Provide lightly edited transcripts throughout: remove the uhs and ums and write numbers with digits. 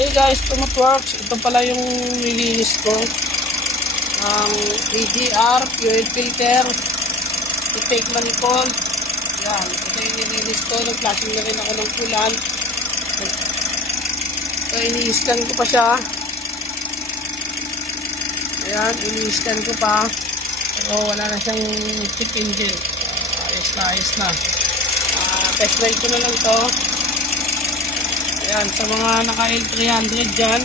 Hey guys, Tumutworks. Ito pala yung nilinis ko. Ang EGR, fuel filter, intake manifold. Yan, ito yung nilinis ko. Nag-flashing na rin ako ng kulan. So, ini-scan ko pa siya. Ayan, ini-scan ko pa. Pero wala na siyang check engine. Ayos na. Test ride ko na lang to. Ayan, sa mga naka L300 dyan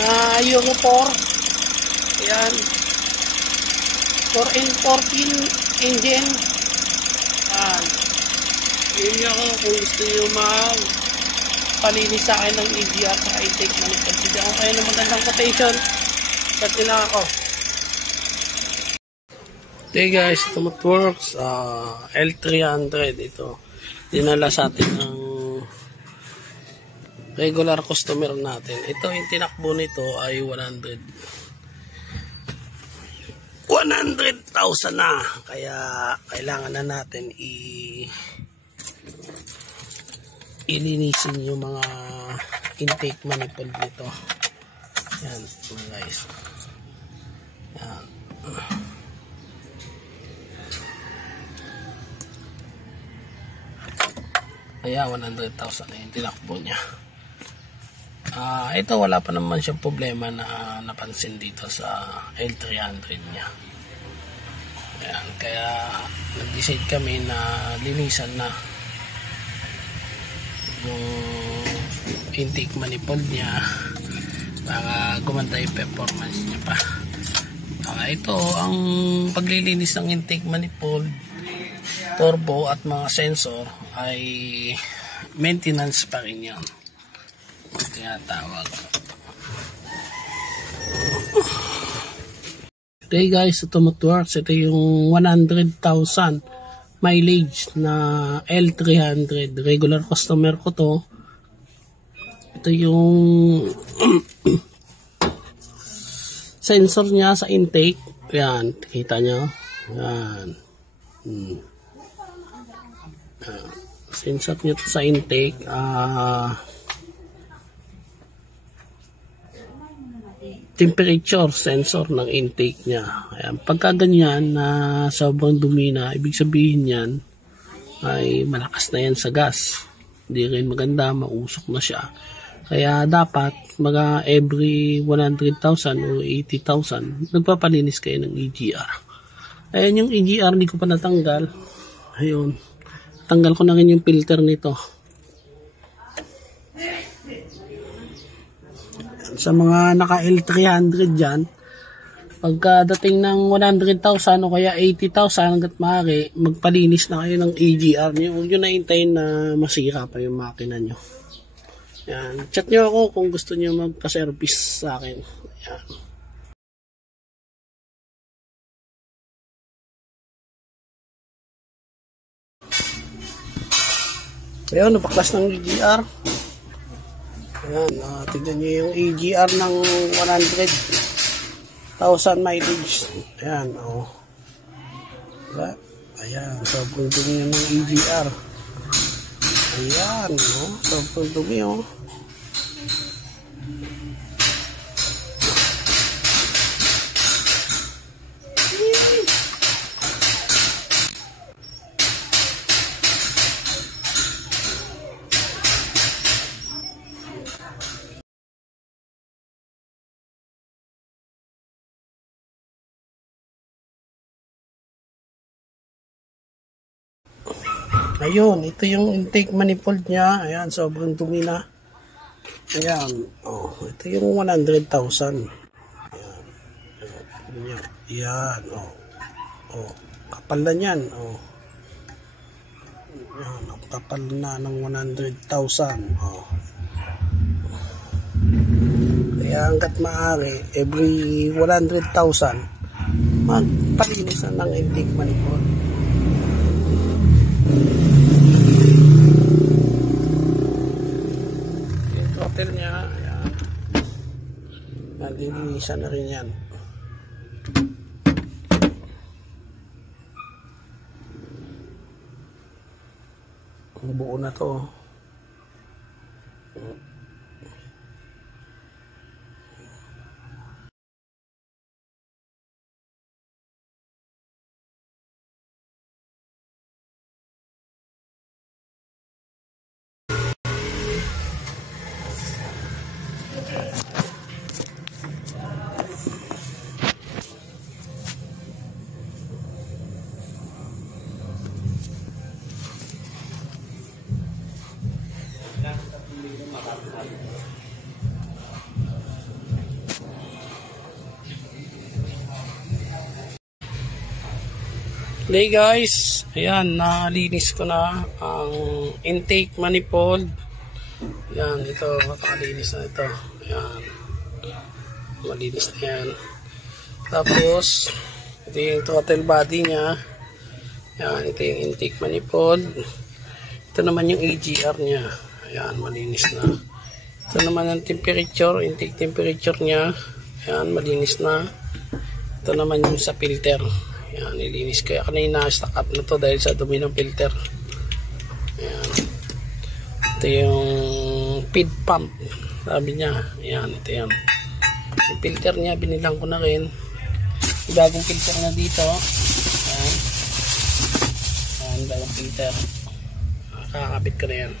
na Euro 4. Ayan, 4N14 engine. Ayan, yun nyo ako kung gusto nyo palinis sa akin ng EGR sa intake manifold. Sige ako kayo ng magandang quotation. Chat nila ako. Okay guys, Tumutworks, L300 ito. Dinala sa atin ng regular customer natin. Ito yung tinakbo nito ay 100,000 na. Kaya kailangan na natin ilinisin yung mga intake manifold nito. Yan mga guys. Yan. Kaya 100,000 na yung tinakbo niya. Ito wala pa naman siyang problema na napansin dito sa L300 niya. Ayan, kaya nag-decide kami na linisan na yung intake manifold niya para gumanda yung performance niya pa. Ito ang paglilinis ng intake manifold, turbo at mga sensor ay maintenance pa rin yan. Kaya tawag. Okay guys, ito Tumutworks. Ito yung 100,000 mileage na L300. Regular customer ko to. Ito yung sensor niya sa intake. Yan, kita nyo. Yan. Sensor niya to sa intake. Temperature sensor ng intake niya. Ayan, pagka ganyan na sobrang dumi na, ibig sabihin yan ay malakas na yan sa gas. Hindi rin maganda, mausok na siya. Kaya dapat mga every 100,000 o 80,000 nagpapalinis kayo ng EGR. Ayan yung EGR, hindi ko pa natanggal. Ayun, tanggal ko na rin yung filter nito. Sa mga naka L300 dyan, pagkadating ng 100,000 o kaya 80,000 hanggat maaari, magpalinis na kayo ng EGR nyo. Huwag nyo na hintayin na masira pa yung makina nyo. Yan. Chat nyo ako kung gusto nyo magpa-service sa akin. Yan. Ayun, napaklas ng EGR. Ayan, tignan nyo yung EGR ng 100,000 mileage. Ayan, diba? Ayan, sobrang dumi ng EGR. Ayan, sobrang dumi, Ayun, ito yung intake manifold niya. Ayan, sobrang dumi na. Ayan, ito yung 100,000. Ayan, ayan, kapal na yan, Ayan, kapal na ng 100,000, Kaya hanggat maaari, every 100,000, magpalinisan ng intake manifold. Hotel niya, ayan. Nalilinisan na rin yan. Buo na to. Okay guys, ayan, nalinis ko na ang intake manifold. Ayan, ito, nakalinis na ito. Ayan, malinis na yan. Tapos, ito yung throttle body nya. Ayan, ito yung intake manifold. Ito naman yung AGR nya. Ayan, malinis na. Ito naman ang temperature, intake temperature nya. Ayan, malinis na. Ito naman yung sa filter. Ayan, nilinis ko. Kanina stock up na to dahil sa dumi ng filter. Ayan. Ito yung feed pump. Sabi niya. Ayan, ito yan. Yung filter niya, binilang ko na rin. Yung bagong filter na dito. Ayan. Ayan, bagong filter. Kakakabit ko na yan.